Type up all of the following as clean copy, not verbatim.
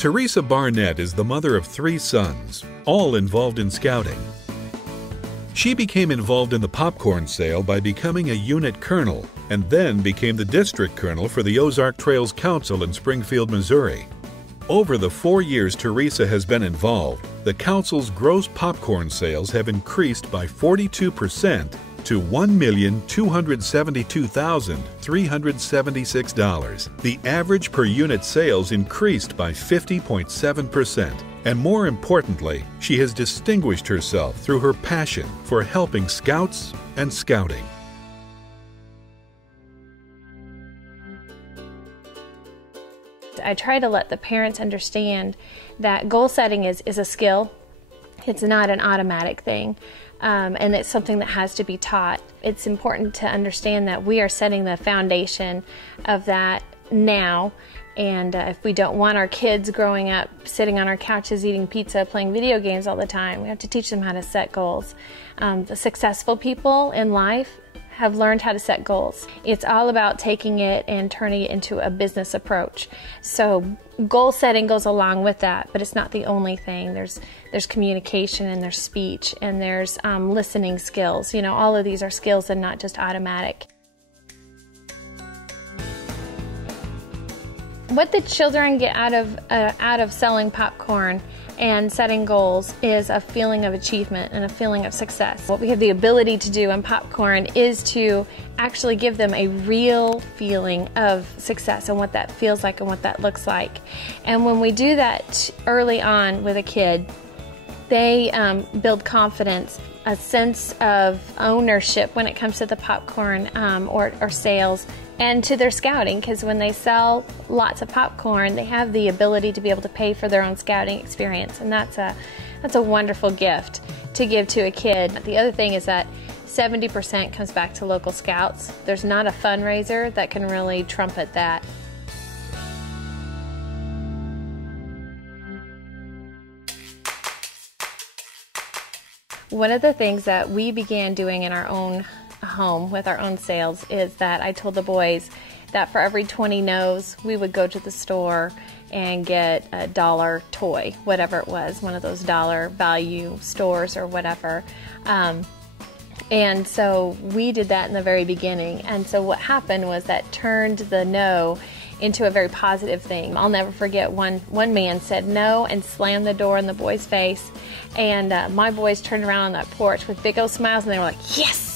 Teresa Barnett is the mother of 3 sons, all involved in scouting. She became involved in the popcorn sale by becoming a unit colonel and then became the district colonel for the Ozark Trails Council in Springfield, Missouri. Over the 4 years Teresa has been involved, the council's gross popcorn sales have increased by 42% to $1,272,376. The average per unit sales increased by 50.7%. And more importantly, she has distinguished herself through her passion for helping scouts and scouting. I try to let the parents understand that goal setting is a skill. It's not an automatic thing, and it's something that has to be taught. It's important to understand that we are setting the foundation of that now, and if we don't want our kids growing up sitting on our couches eating pizza, playing video games all the time, we have to teach them how to set goals. The successful people in life have learned how to set goals. It's all about taking it and turning it into a business approach. So goal setting goes along with that, but it's not the only thing. There's communication, and there's speech, and there's listening skills. You know, all of these are skills and not just automatic. What the children get out of selling popcorn and setting goals is a feeling of achievement and a feeling of success. What we have the ability to do in popcorn is to actually give them a real feeling of success and what that feels like and what that looks like. And when we do that early on with a kid, they build confidence, a sense of ownership when it comes to the popcorn or sales, and to their scouting, because when they sell lots of popcorn, they have the ability to be able to pay for their own scouting experience, and that's a wonderful gift to give to a kid. The other thing is that 70% comes back to local scouts. There's not a fundraiser that can really trumpet that. One of the things that we began doing in our own home with our own sales is that I told the boys that for every 20 no's, we would go to the store and get a dollar toy, whatever it was, one of those dollar value stores or whatever. And so we did that in the very beginning. And so what happened was that turned the no into a very positive thing. I'll never forget one man said no and slammed the door in the boy's face. And my boys turned around on that porch with big old smiles, and they were like, yes!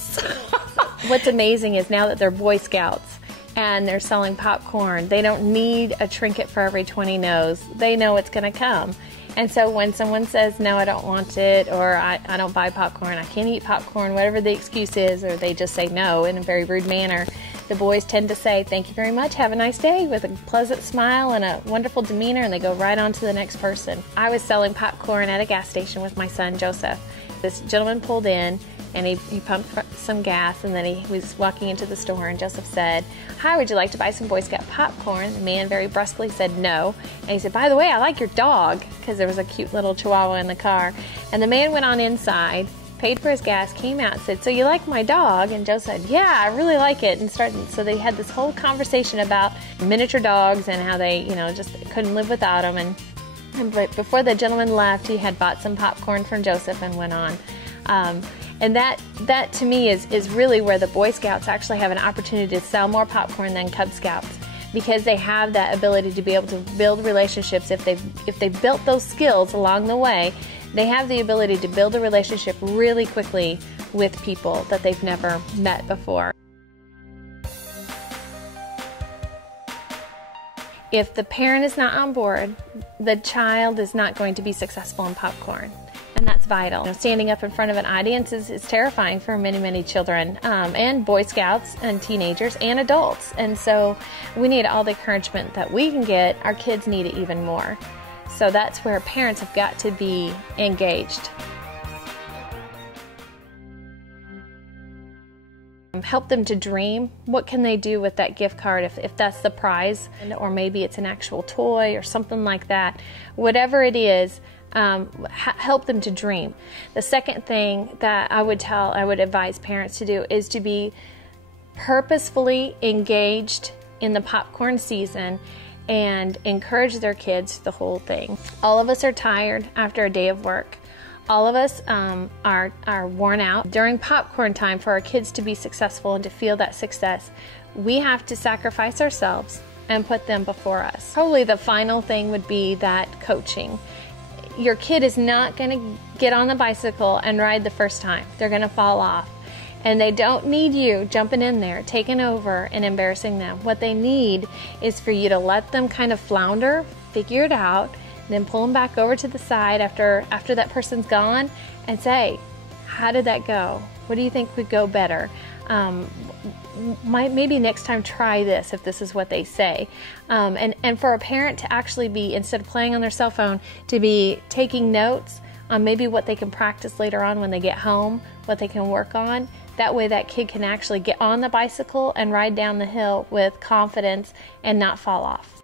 What's amazing is now that they're Boy Scouts and they're selling popcorn, they don't need a trinket for every 20 no's. They know it's going to come. And so when someone says, no, I don't want it, or I don't buy popcorn, I can't eat popcorn, whatever the excuse is, or they just say no in a very rude manner, the boys tend to say, thank you very much, have a nice day, with a pleasant smile and a wonderful demeanor, and they go right on to the next person. I was selling popcorn at a gas station with my son, Joseph. This gentleman pulled in, and he pumped some gas, and then he was walking into the store, and Joseph said, hi, would you like to buy some Boy Scout popcorn? The man very brusquely said no, and he said, by the way, I like your dog, because there was a cute little chihuahua in the car. And the man went on inside, paid for his gas, came out and said, so you like my dog? And Joe said, yeah, I really like it. And so they had this whole conversation about miniature dogs and how they, just couldn't live without them. And before the gentleman left, he had bought some popcorn from Joseph and went on. And that to me is really where the Boy Scouts actually have an opportunity to sell more popcorn than Cub Scouts, because they have that ability to be able to build relationships. If they've built those skills along the way, they have the ability to build a relationship really quickly with people that they've never met before. If the parent is not on board, the child is not going to be successful in popcorn. And that's vital. Standing up in front of an audience is terrifying for many, many children, and Boy Scouts and teenagers and adults. And so we need all the encouragement that we can get. Our kids need it even more. So that's where parents have got to be engaged. Help them to dream. What can they do with that gift card if that's the prize, or maybe it's an actual toy or something like that. Whatever it is, help them to dream. The second thing that I would advise parents to do is to be purposefully engaged in the popcorn season and encourage their kids the whole thing. All of us are tired after a day of work. All of us are worn out. During popcorn time, for our kids to be successful and to feel that success, we have to sacrifice ourselves and put them before us. Probably the final thing would be that coaching. Your kid is not going to get on the bicycle and ride the first time. They're going to fall off. And they don't need you jumping in there, taking over, and embarrassing them. What they need is for you to let them kind of flounder, figure it out, then pull them back over to the side after that person's gone and say, how did that go? What do you think would go better? Maybe next time try this if this is what they say. And for a parent to actually be, instead of playing on their cell phone, to be taking notes on maybe what they can practice later on when they get home, what they can work on. That way that kid can actually get on the bicycle and ride down the hill with confidence and not fall off.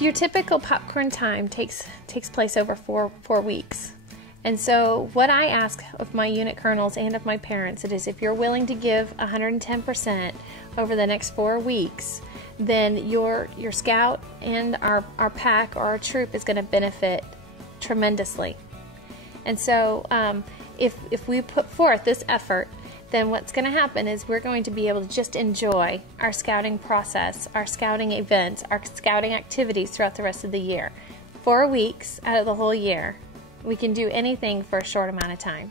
Your typical popcorn time takes place over four weeks. And so what I ask of my unit colonels and of my parents, it is if you're willing to give 110% over the next 4 weeks, then your scout and our pack or our troop is going to benefit tremendously. And so if we put forth this effort, then what's going to happen is we're going to be able to just enjoy our scouting process, our scouting events, our scouting activities throughout the rest of the year. 4 weeks out of the whole year. We can do anything for a short amount of time.